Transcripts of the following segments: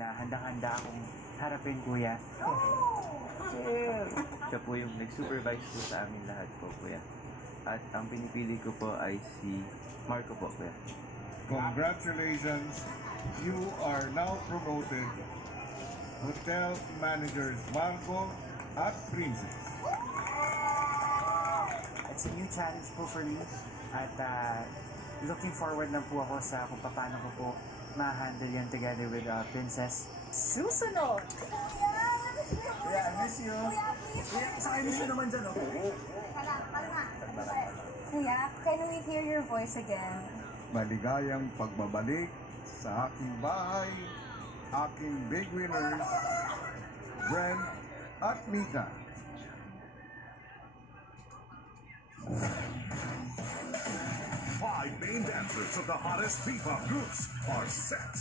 na handang-handa akong harapin, kuya. Siya po yung nag-supervise po sa amin lahat po, kuya. At ang pinipili ko po ay si Marco po, kuya. Congratulations, you are now promoted hotel managers Marco at Princess. It's a new challenge po for me. At looking forward lang po ako sa kung paano ko po ma-handle yan together with Princess. Susunod! Kuya, I miss you. Kuya, isang I miss you naman dyan, oh. Kuya, can we hear your voice again? Maligayang pagbabalik sa aking bahay, aking big winners, Brent at Mika. Five main dancers of the hottest P-pop groups are set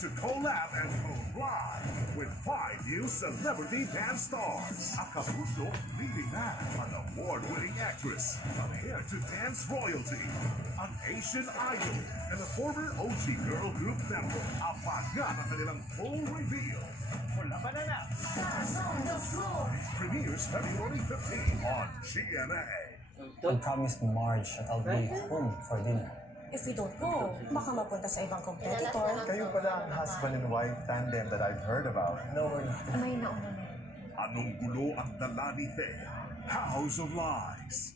to collab and collide with 5 new celebrity dance stars. Akapuso leading that, an award-winning actress, from Hair to Dance royalty, an Asian idol, and a former OG girl group member. Apagan ang kanilang full reveal. Labanan na! Premieres February 15 on GMA. I promised Marge that I'll be home for dinner. If we don't go, baka mapunta sa ibang competitor. Kayo pala ang husband and wife tandem that I've heard about. No, we're not. May nauna na. Anong gulo ang dala ni Thea? House of Lies.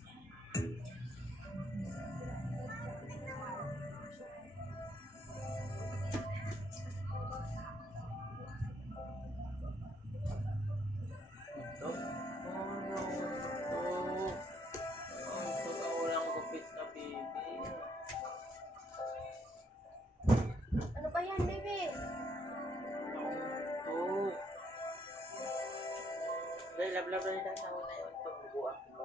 Ano ba yan, baby? Oo. Dahil love na yung tao na yun pagbubuang ko.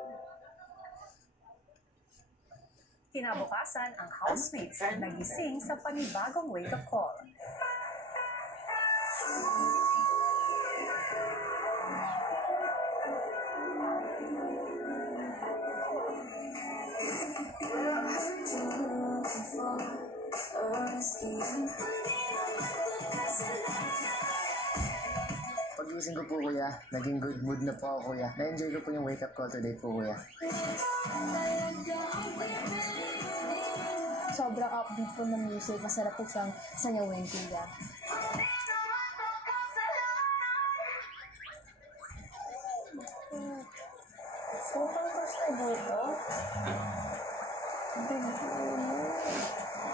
Kinabukasan, ang housemates nagising sa panibagong wake-up call. Pagising ko po, kuya, naging good mood na po ako, kuya. Na-enjoy ko po yung wake-up call today po, kuya. Sobrang upbeat po ng music. Masarap po siyang sayawin, kuya. Sobrang crush na dito.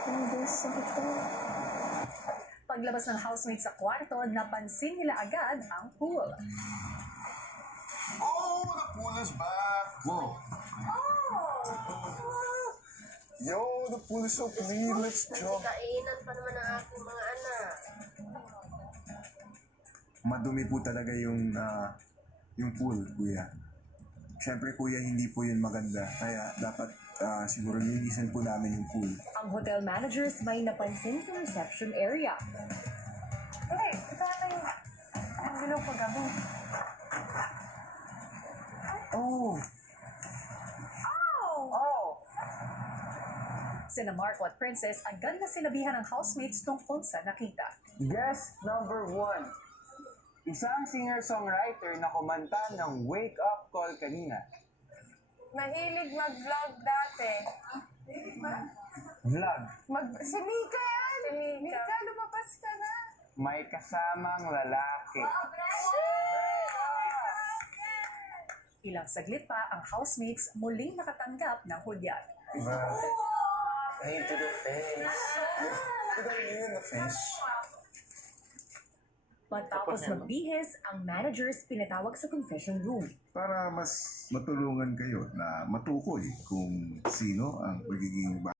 Hindi, sakit ko. Paglabas ng housemates sa kwarto, napansin nila agad ang pool. Oh, the pool is back! Whoa! Yo, the pool is so clean. Let's jump. Kainan pa naman ang aking mga anak. Madumi po talaga yung pool, kuya. Siyempre, kuya, hindi po yun maganda. Kaya dapat siguro linisan po namin yung pool. Ang hotel managers may napansin sa reception area. Okay, ito ata yung bilog ko gabi. Oh! Sina Marco at Princess agad na sinabihan ng housemates tungkol sa nakita. Guest number 1. Isang singer-songwriter na kumanta ng Wake Up Call kanina. Mahilig mag-vlog dati. Vlog. Si Mika yan! Si Mika, lumabas ka na. May kasamang lalaki. Ilang saglit pa, ang housemates muling nakatanggap ng hudyat. Hey, to the face. Did I mean in the face? Matapos magbihis, ang managers pinatawag sa confession room. Para mas matulungan kayo na matukoy kung sino ang magiging